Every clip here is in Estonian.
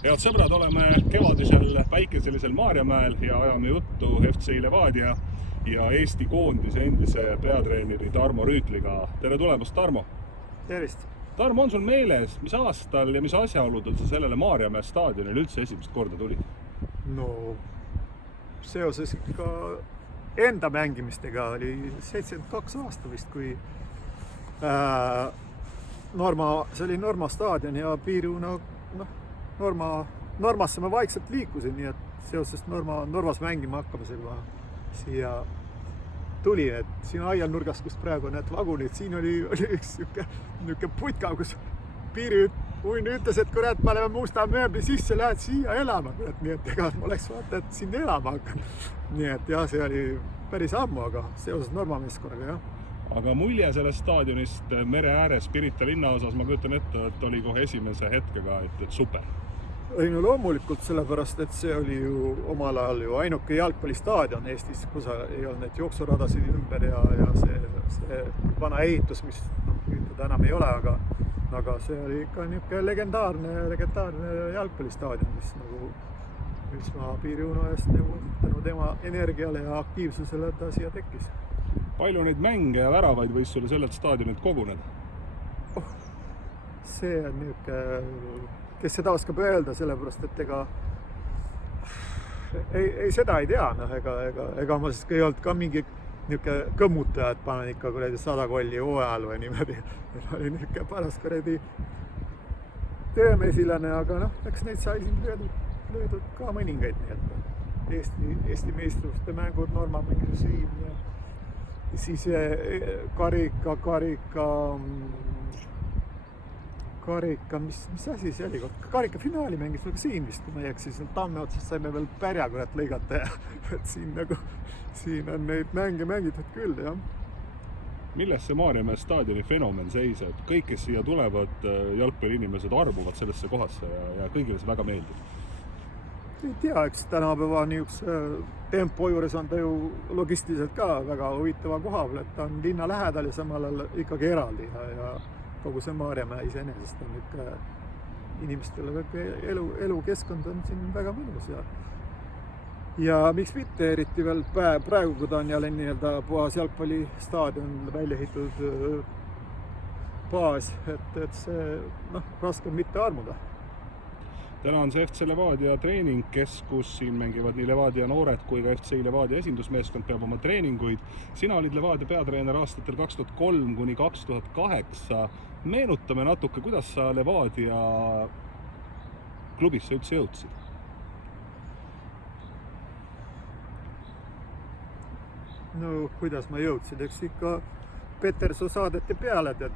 Head sõbrad, oleme kevadisel päikeselisel Maarjamäel ja ajame juttu FC Levadia ja Eesti koondise endise peatreeneri Tarmo Rüütliga. Tere tulemast, Tarmo! Tervist! Tarmo, on sul meeles, mis aastal ja mis asjaoludel sa sellele Maarjamäe staadionil üldse esimest korda tulid? No, seoses ikka enda mängimistega oli 72 aasta vist, kui see oli Norma staadion ja Piiruna, Normasse ma vaikselt liikusin, nii et seoses Normas mängima hakkamisega siia tulin, et siin aianurgas, kus praegu need vagunid, siin oli üks niuke putka, kus Piiriunn ütles, et kurat, paneme musta mööbli sisse, lähed siia elama, kurat, nii et ega ma oleks vaata, et siin elama hakkan. Nii et jah, see oli päris ammu, aga seoses Norma meeskonnaga, jah. Aga mulje sellest staadionist mere ääres Pirita linna osas, ma kujutan ette, et oli kohe esimese hetkega, et super. Ei no loomulikult sellepärast, et see oli ju omal ajal ju ainuke jalgpallistaadion Eestis, kus ei olnud need jooksuradasid ümber ja see vana ehitus, mis nüüd enam ei ole, aga see oli ikka niisugune legendaarne jalgpallistaadion, mis ma Piiriunu eest tänu tema energiale ja aktiivsusele ta siia tekkis. Palju neid mänge ja väravaid võis sulle sellelt staadionilt koguneda? See on niisugune, kes seda oskab öelda, sellepärast, et ega seda ei tea, ega ma siis ei olnud ka mingi niisugune kõmmutaja, et panen ikka 100 kolli hooajal või niimoodi. Oli niisugune paras töömesilane, aga eks neid sai siin löödud ka mõningaid, nii et Eesti meistruste mängud, Norma mängis siin ja siis karika, mis asi see oli? Karika finaali mängis siin vist, kui ma ei eksi, tamme otsast saime veel pärja kurat lõigata ja et siin on neid mänge mängitud küll, jah. Milles see Maarjamäe staadioni fenomen seisab? Kõik, kes siia tulevad, jalgpalliinimesed armuvad sellesse kohasse ja kõigile see väga meeldib. Ei tea, eks tänapäeva niisuguse tempo juures on ta ju logistiliselt ka väga huvitava koha peal, et ta on linna lähedal ja samal ajal ikkagi eraldi ja kogu see Maarjamäe iseenesest on niisugune inimestele elukeskkond on siin väga mõnus ja miks mitte, eriti veel praegu, kui ta on jälle nii-öelda puhas jalgpallistaadion välja ehitatud baas, et see raske on mitte armuda. Täna on see FC Levadia treeningkeskus, siin mängivad nii Levadia noored kui ka FC Levadia esindusmeeskond peab oma treeninguid. Sina olid Levadia peatreener aastatel 2003 kuni 2008. Meenutame natuke, kuidas sa Levadia klubisse üldse jõudsid? No kuidas ma jõudsin, eks ikka Petersoo saadeti peale, et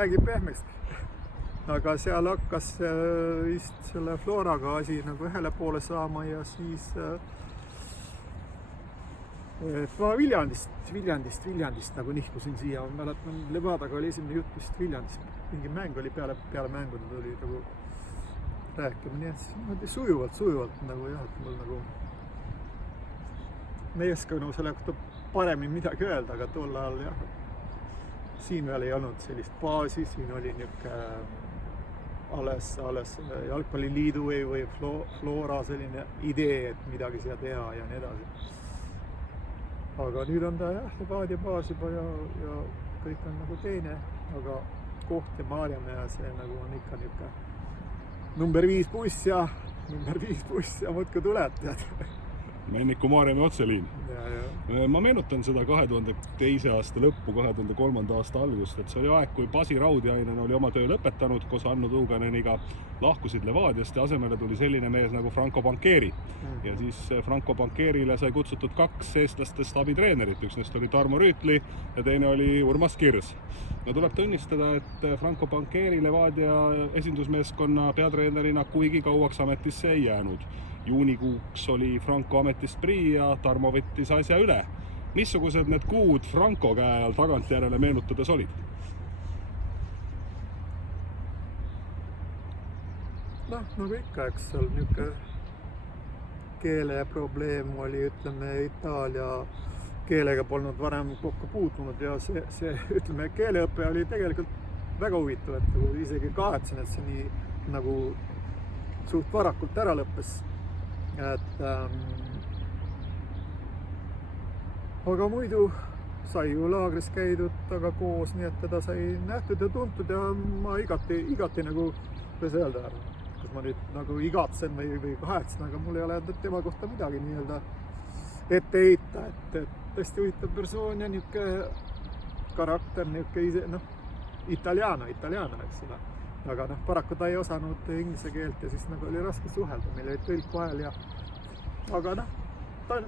räägi pehmeks. Aga seal hakkas vist selle Floraga asi nagu ühele poole saama ja siis ma Viljandist nagu nihkusin siia. Ma mäletan, Levadaga oli esimene jutt vist Viljandist. Mingi mäng oli peale mängu, oli nagu rääkima, nii et sujuvalt nagu jah, et mul nagu me ei oska selle kohta paremini midagi öelda, aga tol ajal jah, siin veel ei olnud sellist baasi, siin oli niisugune alles Jalgpalliliidu või Flora selline idee, et midagi siia teha ja nii edasi. Aga nüüd on ta jah, Levadia baas juba ja kõik on nagu teine, aga koht ja Maarjamäe see nagu on ikka niisugune number 5 buss ja muudkui tuleb, tead. Menniku Maarjamäe otseliin. Ma meenutan seda 2002. aasta lõppu, 2003. aasta algust, et see oli aeg, kui Pasi Raudjainen oli oma töö lõpetanud, koos Hannu Tuuganeniga lahkusid Levadiast ja asemele tuli selline mees nagu Franco Bancheri. Ja siis Franco Bancherile sai kutsutud 2 eestlastest abitreenerit, üks neist oli Tarmo Rüütli ja teine oli Urmas Kirs. Ja tuleb tunnistada, et Franco Bancheri Levadia esindusmeeskonna peatreenerina kuigi kauaks ametisse ei jäänud. Juunikuuks oli Franco ametist prii ja Tarmo võttis asja üle. Missugused need kuud Franco käe all tagantjärele meenutades olid? Nagu ikka, eks seal niisugune keeleprobleem oli, ütleme, Itaalia keelega polnud varem kokku puutunud ja see ütleme, keeleõpe oli tegelikult väga huvitav, et isegi kahetsen, et see nii nagu suht varakult ära lõppes. Et aga muidu sai ju laagris käidud taga koos, nii et teda sai nähtud ja tuntud ja ma igati nagu, kuidas öelda, kas ma nüüd nagu igatsen või kahetsen, aga mul ei ole tema kohta midagi nii-öelda ette heita, et tõesti huvitav persoon ja niisugune karakter, niisugune italiano, eks ole. Aga paraku ta ei osanud inglise keelt ja siis nagu oli raske suhelda, meil oli tõlk vahel ja aga ta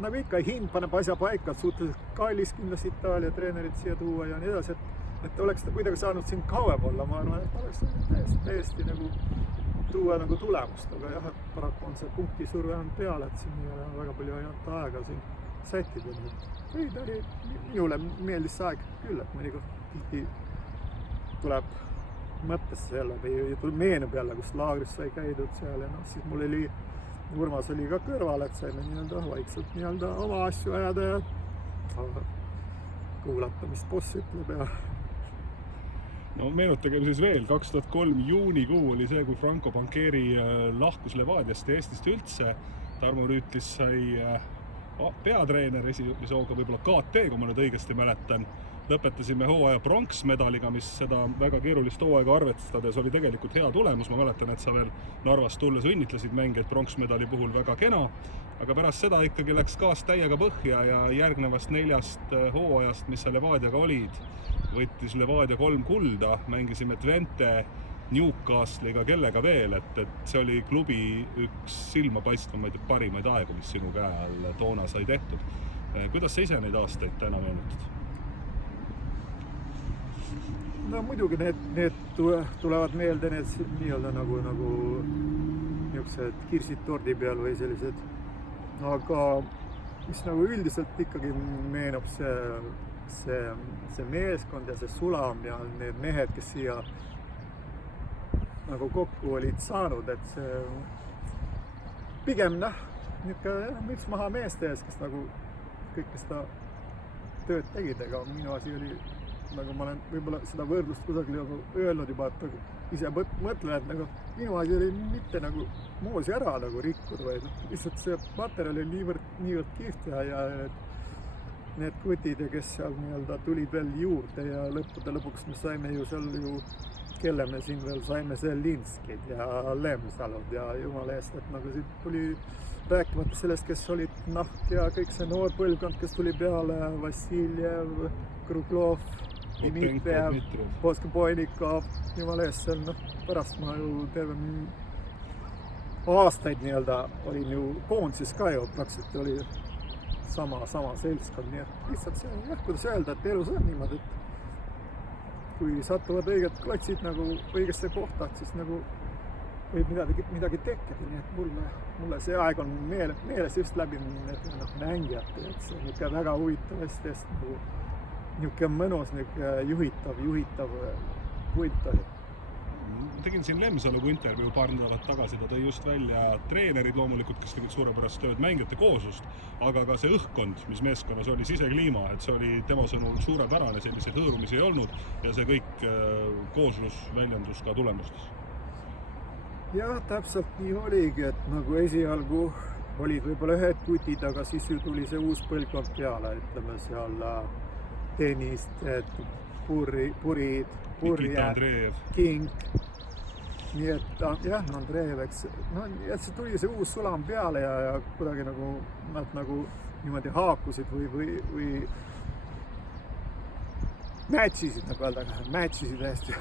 nagu ikka hind paneb asja paika, suhteliselt kallis kindlasti Itaalia treenerit siia tuua ja nii edasi, et oleks ta kuidagi saanud siin kauem olla, ma arvan, et oleks täiesti nagu tuua nagu tulemust, aga jah, et paraku on see punktisurve on peale, et siin ei ole väga palju ainult aega siin sättida. Ei, ta oli, minule meeldis see aeg küll, et mõnikord tihti tuleb mõttesse selle või meenub jälle, kus laagris sai käidud seal ja siis mul oli, Urmas oli ka kõrval, et saime nii-öelda vaikselt nii-öelda oma asju ajada ja kuulata, mis boss ütleb ja no meenutagem siis veel, 2003 juunikuu oli see, kui Franco Bancheri lahkus Levadiast ja Eestist üldse. Tarmo Rüütlis sai peatreener esimese hooga võib-olla KT, kui ma nüüd õigesti mäletan. Lõpetasime hooaja pronksmedaliga, mis seda väga keerulist hooaega arvestades oli tegelikult hea tulemus. Ma mäletan, et sa veel Narvast tulles õnnitlesid mängijaid pronksmedali puhul väga kena, aga pärast seda ikkagi läks gaas täiega põhja ja järgnevast 4 hooajast, mis sa Levadiaga olid, võttis Levadia 3 kulda, mängisime Twente, Newcastle'iga, kellega veel, et see oli klubi üks silmapaistvamaid ja parimaid aegu, mis sinu käe all toona sai tehtud. Kuidas sa ise neid aastaid täna meenutad? No muidugi need tulevad meelde need nii-öelda nagu niisugused kirsid tordi peal või sellised, aga mis nagu üldiselt ikkagi meenub see meeskond ja see sulam ja need mehed, kes siia nagu kokku olid saanud, et see pigem niisugune müts maha meeste ees, kes nagu kõike seda tööd tegid, ega minu asi oli nagu ma olen võib-olla seda võrdlust kusagil öelnud juba, et nagu ise mõtlen, et nagu minu asi oli mitte nagu moosi ära nagu rikkuda, vaid lihtsalt see materjal oli niivõrd kihvt ja need kutid, kes seal nii-öelda tulid veel juurde ja lõpuks me saime ju seal kelle me siin veel saime, Zelinskid ja Lemsalud ja jumala eest, et nagu siit tuli rääkimata sellest, kes olid Nahk ja kõik see noor põlvkond, kes tuli peale, Vassiljev, Kruglov, Dmitrijev, Poskobojnikov, jumala eest seal, pärast ma ju terve aastaid nii-öelda olin ju koondises ka ju, praktiliselt oli sama seltskond, nii et lihtsalt see, kuidas öelda, et elus on niimoodi, et kui satuvad õiged klotsid nagu õigesse kohta, siis nagu võib midagi tekkida, nii et mulle see aeg on meeles just läbi mängijad, et see on ikka väga huvitav hästi nagu niisugune mõnus, juhitav punt oli. Tegin siin Lemsaluga intervjuu paar nädalat tagasi, ta tõi just välja treenerid loomulikult, kes tegid suurepärast tööd, mängijate kooslust, aga ka see õhkkond, mis meeskonnas oli, sisekliima, et see oli tema sõnul suurepärane, selliseid hõõrumisi ei olnud ja see kõik kooslus väljendus ka tulemustes. Jah, täpselt nii oligi, et nagu esialgu olid võib-olla ühed kutid, aga siis ju tuli see uus põlvkond peale, ütleme seal Tennist, Purid, King, nii et jah, Andreev, eks, et see tuli see uus sulam peale ja kuidagi nagu nad nagu niimoodi haakusid või matchisid, nagu öelda, matchisid hästi.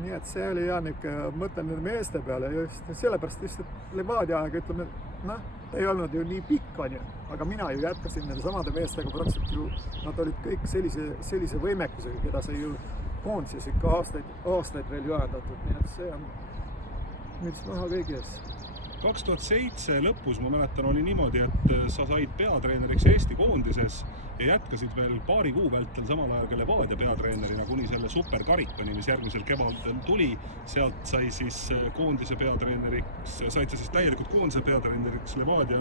Nii et see oli jah niisugune, mõtlen nende meeste peale just sellepärast lihtsalt Levadia aega, ütleme, ta ei olnud ju nii pikk, aga mina ju jätkasin nende samade meestega praktiliselt ju, nad olid kõik sellise võimekusega, keda sai ju koondises ikka aastaid veel juhendatud, nii et see on müts maha kõigi ees. 2007 lõpus, ma mäletan, oli niimoodi, et sa said peatreeneriks Eesti koondises ja jätkasid veel paari kuu vältel samal ajal ka Levadia peatreenerina kuni selle superkarikani, mis järgmisel kevadel tuli. Sealt sai siis koondise peatreeneriks, said sa siis täielikult koondise peatreeneriks Levadia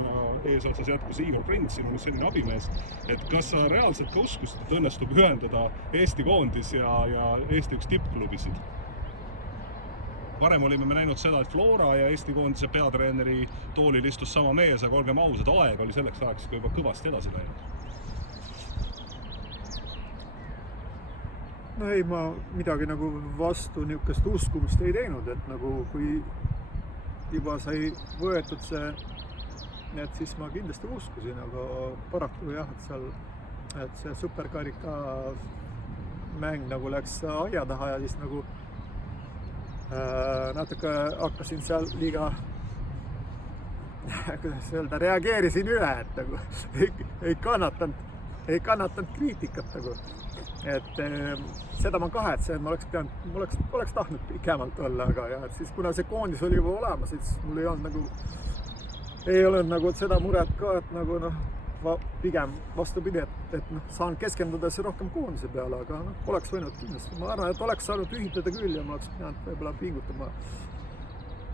eesotsas jätkus Igor Prints, sinu selline abimees. Et kas sa reaalselt ka uskusid, et õnnestub ühendada Eesti koondis ja Eesti üks tippklubisid? varem olime me näinud seda, et Flora ja Eesti koondise peatreeneri toolil istus sama mees, aga olgem ausad, aeg oli selleks ajaks ka juba kõvasti edasi läinud. No ei, ma midagi nagu vastu niisugust uskumist ei teinud, et nagu kui juba sai võetud see, et siis ma kindlasti uskusin, aga paraku jah, et see superkarika mäng nagu läks aia taha ja siis nagu natuke hakkasin seal liiga, kuidas öelda, reageerisin üle, et nagu ei kannatanud kriitikat nagu. Et seda ma kahetsen, ma oleks tahtnud pikemalt olla, aga jah, et siis kuna see koondis oli juba olemas, siis mul ei olnud nagu seda muret ka, et nagu pigem vastupidi, et saan keskenduda rohkem koondise peale, aga oleks võinud kindlasti. Ma arvan, et oleks saanud ühitada küll ja ma oleks pidanud võib-olla pingutama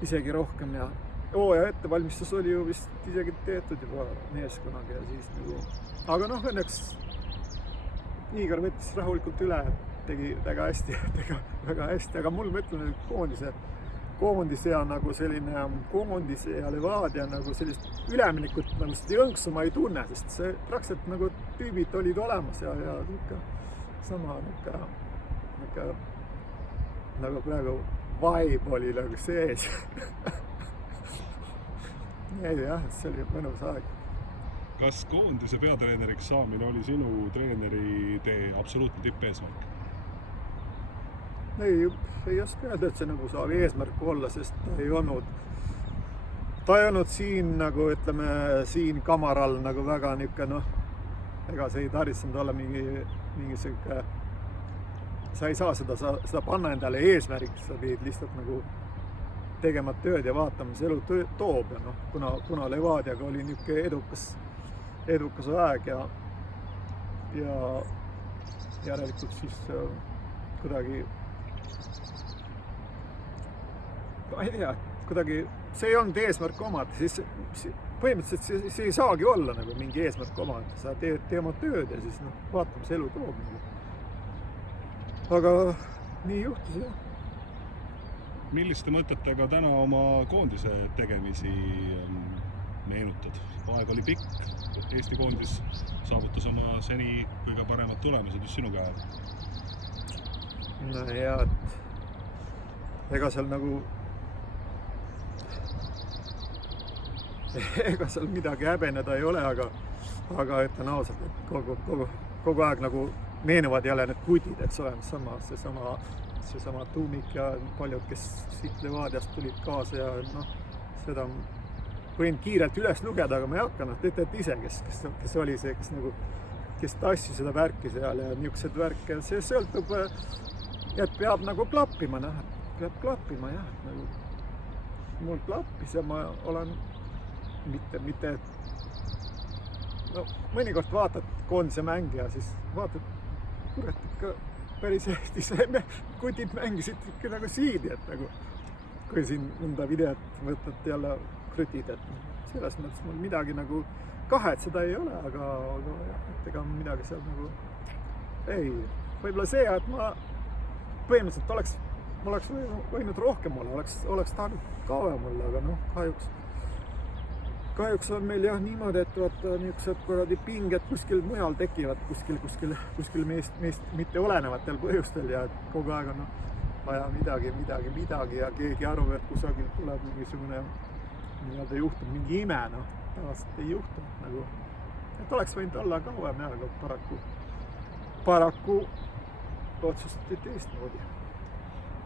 isegi rohkem ja hooaja ettevalmistus oli ju vist isegi tehtud juba meeskonnaga ja siis nagu, aga õnneks Igor võttis rahulikult üle, tegi väga hästi, aga mul, ma ütlen, koondise ja nagu selline koondise ja Levadia nagu sellist üleminekut nagu seda jõnksu ma ei tunne, sest see praktiliselt nagu tüübid olid olemas ja ikka sama nagu praegu vibe oli nagu sees. ei jah, see oli mõnus aeg. Kas koondise peatreeneriks saamine oli sinu treeneri tee absoluutne tippeesmärk? Ei oska öelda, et see nagu saab eesmärk olla, sest ta ei olnud siin nagu ütleme, siin kamaral nagu väga niisugune, ega see ei tarvitsenud olla mingi siuke, sa ei saa seda panna endale eesmärgiks, sa pidid lihtsalt nagu tegema tööd ja vaatama, mis elu toob ja kuna Levadiaga oli niisugune edukas aeg ja järelikult siis kuidagi, ma ei tea, kuidagi see ei olnud eesmärk omad, siis põhimõtteliselt see ei saagi olla nagu mingi eesmärk omad, sa teed oma tööd ja siis vaatame, mis elu toob nagu. Aga nii juhtus jah. Milliste mõtetega täna oma koondise tegemisi meenutad? Aeg oli pikk, Eesti koondis saavutas oma seni kõige paremad tulemused just sinu käe. No ja, et ega seal nagu midagi häbeneda ei ole, aga ütlen ausalt, et kogu aeg nagu meenuvad jälle need kutid, et seesama tuumik ja paljud, kes siit Levadiast tulid kaasa ja seda võin kiirelt üles lugeda, aga ma ei hakka, te teete ise, kes oli see, kes tassis seda värki seal ja niisugused värke, see sõltub, et peab nagu klappima, peab klappima jah, nagu mul klappis ja ma olen mitte, mõnikord vaatad koondise mängi ja siis vaatad, kurat, ikka päris hästi saime, kutid mängisid ikka nagu siidi, et nagu, kui siin mõnda videot võtad jälle krütid, et selles mõttes mul midagi nagu kahetseda ei ole, aga jah, et ega midagi seal nagu ei, võib-olla see, et ma põhimõtteliselt oleks võinud rohkem olla, oleks tahtnud kauem olla, aga kahjuks on meil jah niimoodi, et vaata niisugused kuradi pinged kuskil mujal tekivad, kuskil meist mitte olenevatel põhjustel ja et kogu aeg on vaja midagi ja keegi arvab, et kusagil tuleb mingisugune nii-öelda juhtub mingi ime, tavaliselt ei juhtu nagu, et oleks võinud olla kauem ja, aga paraku otsustati teistmoodi.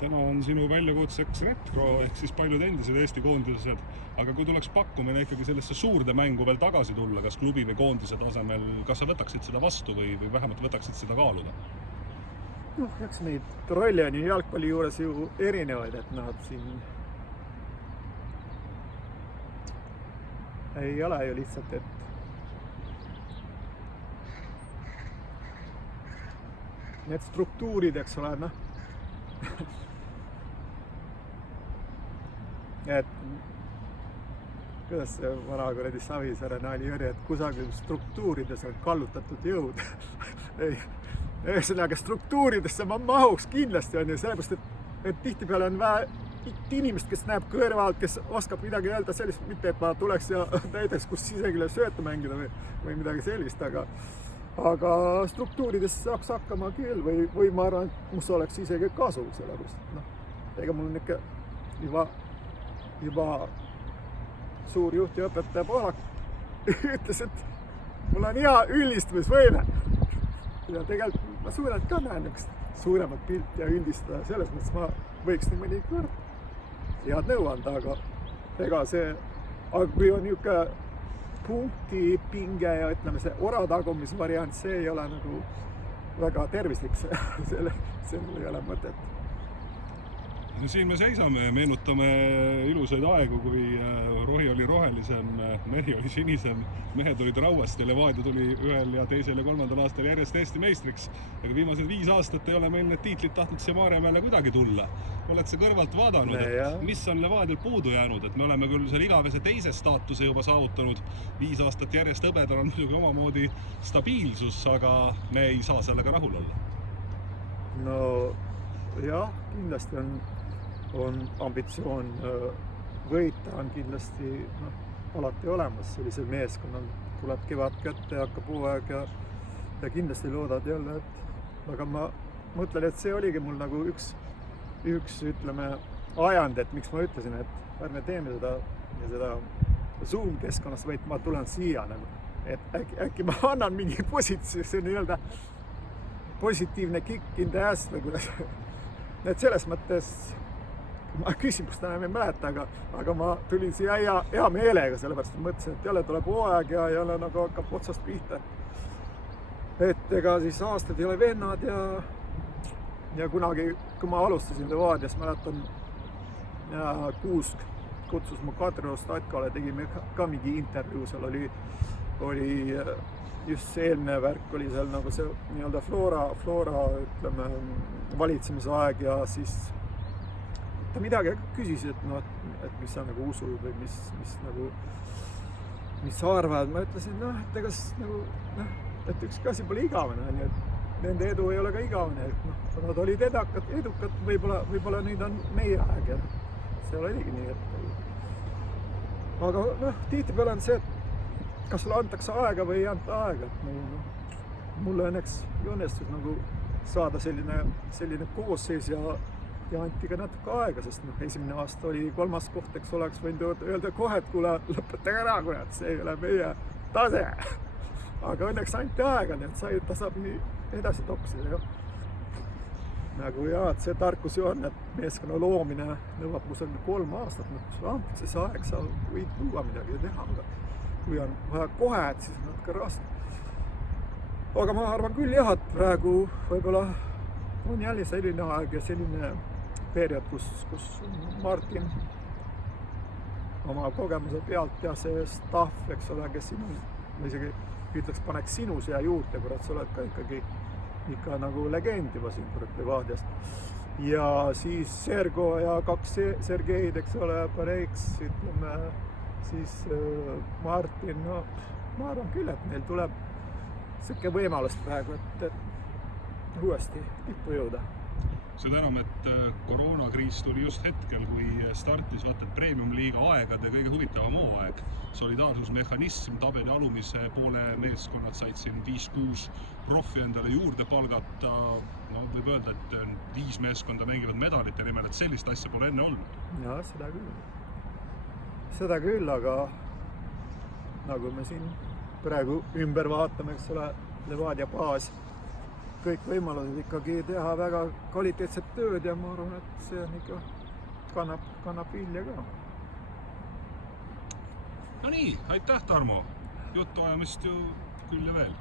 Täna on sinu väljakutseks retro ehk siis paljud endised Eesti koondised, aga kui tuleks pakkumine ikkagi sellesse suurde mängu veel tagasi tulla, kas klubi või koondise tasemel, kas sa võtaksid seda vastu või vähemalt võtaksid seda kaaluda? Eks neid rolle on ju jalgpalli juures ju erinevaid, et nad siin ei ole ju lihtsalt, et need struktuurid, eks ole, et kuidas see vana kuradi Savisaare nali oli, et kusagil struktuurides on kallutatud jõud. Ühesõnaga struktuuridesse ma mahuks kindlasti on ju, sellepärast, et tihtipeale on mingit inimest, kes näeb kõrvalt, kes oskab midagi öelda sellist, mitte et ma tuleks ja näiteks kus siseküljel sööta mängida või midagi sellist, aga struktuurides saaks hakkama küll või ma arvan, et must oleks isegi kasu, sellepärast noh, ega mul on ikka juba suur juht ja õpetaja Poolak ütles, et mul on hea üldistamisvõime ja tegelikult ma suudan ka näha niisugust suuremat pilti ja üldistada, selles mõttes ma võiks nii mõnikord head nõu anda, aga kui on niisugune punkti pinge ja ütleme see oratagumisvariant, see ei ole nagu väga tervislik, sellel ei ole mõtet. No siin me seisame ja meenutame ilusaid aegu, kui rohi oli rohelisem, meri oli sinisem, mehed olid rauast ja Levadia tuli ühel ja teisel ja kolmandal aastal järjest Eesti meistriks. Aga viimased 5 aastat ei ole meil need tiitlid tahtnud siia Maarjamäele kuidagi tulla. Oled sa kõrvalt vaadanud, et mis on Levadial puudu jäänud, et me oleme küll selle igavese teise staatuse juba saavutanud 5 aastat järjest, hõbedal on muidugi omamoodi stabiilsus, aga me ei saa sellega rahul olla. No jah, kindlasti on ambitsioon võita on kindlasti alati olemas, sellisel meeskonnal tuleb kevad kätte ja hakkab hooaeg ja kindlasti loodad jälle, aga ma mõtlen, et see oligi mul nagu üks ütleme ajand, et miks ma ütlesin, et ärme teeme seda Zoom keskkonnast, vaid ma tulen siia nagu, et äkki ma annan mingi positiivne kick in the ass või kuidas, et selles mõttes ma küsimust enam ei mäleta, aga ma tulin siia hea meelega, sellepärast et mõtlesin, et jälle tuleb hooaeg ja jälle nagu hakkab otsast pihta. Et ega siis aastad ei ole vennad ja kunagi, kui ma alustasin Levadias, mäletan, Kuusk kutsus mu Kadrioru Statkale, tegime ka mingi intervjuu, seal oli just see eelmine värk oli seal nagu see nii-öelda Flora ütleme, valitsemise aeg ja siis ta midagi küsis, et mis sa nagu usud või mis sa arvad. Ma ütlesin, et ega nagu, et ükski asi pole igavene, nii et nende edu ei ole ka igavene, et kui nad olid edukad, võib-olla nüüd on meie aeg ja see oligi nii, et aga tihtipeale on see, et kas sulle antakse aega või ei anta aega, et mulle õnneks õnnestus nagu saada selline koosseis ja anti ka natuke aega, sest esimene aasta oli 3. koht, eks oleks võinud öelda kohe, et kuule, lõpetage ära, kurat, see ei ole meie tase. Aga õnneks anti aega, nii et ta saab nii edasi toksida. Nagu et see tarkus ju on, et meeskonna loomine nõuab kusagil 3 aastat, kui sulle antakse see aeg, sa võid luua midagi teha, aga kui on vaja kohe, et siis on natuke raske. Aga ma arvan küll jah, et praegu võib-olla on jälle selline aeg ja selline periood, kus Martin oma kogemuse pealt ja see staff, eks ole, kes sinu, ma isegi ütleks, paneks sinu siia juurde, kurat, sa oled ka ikka nagu legend juba siin Levadiast. Ja siis Sergo ja 2 Sergeid, eks ole, Pareiks, ütleme, siis Martin, ma arvan küll, et meil tuleb siuke võimalus praegu, et uuesti tippu jõuda. Seda enam, et koroonakriis tuli just hetkel, kui startis premium-liiga aegade kõige huvitavam hooaeg. Solidaarsusmehhanism, tabeli alumise poole meeskonnad said siin 5-6 profi endale juurde palgata. Võib öelda, et 5 meeskonda mängivad medalite nimel, et sellist asja pole enne olnud. Ja, seda küll, aga nagu me siin praegu ümber vaatame, eks ole, Levadia baas, kõik võimalused ikkagi teha väga kvaliteetset tööd ja ma arvan, et see on ikka kannab vilja ka. No nii, aitäh Tarmo! Juttu ajamist ju küll ja veel.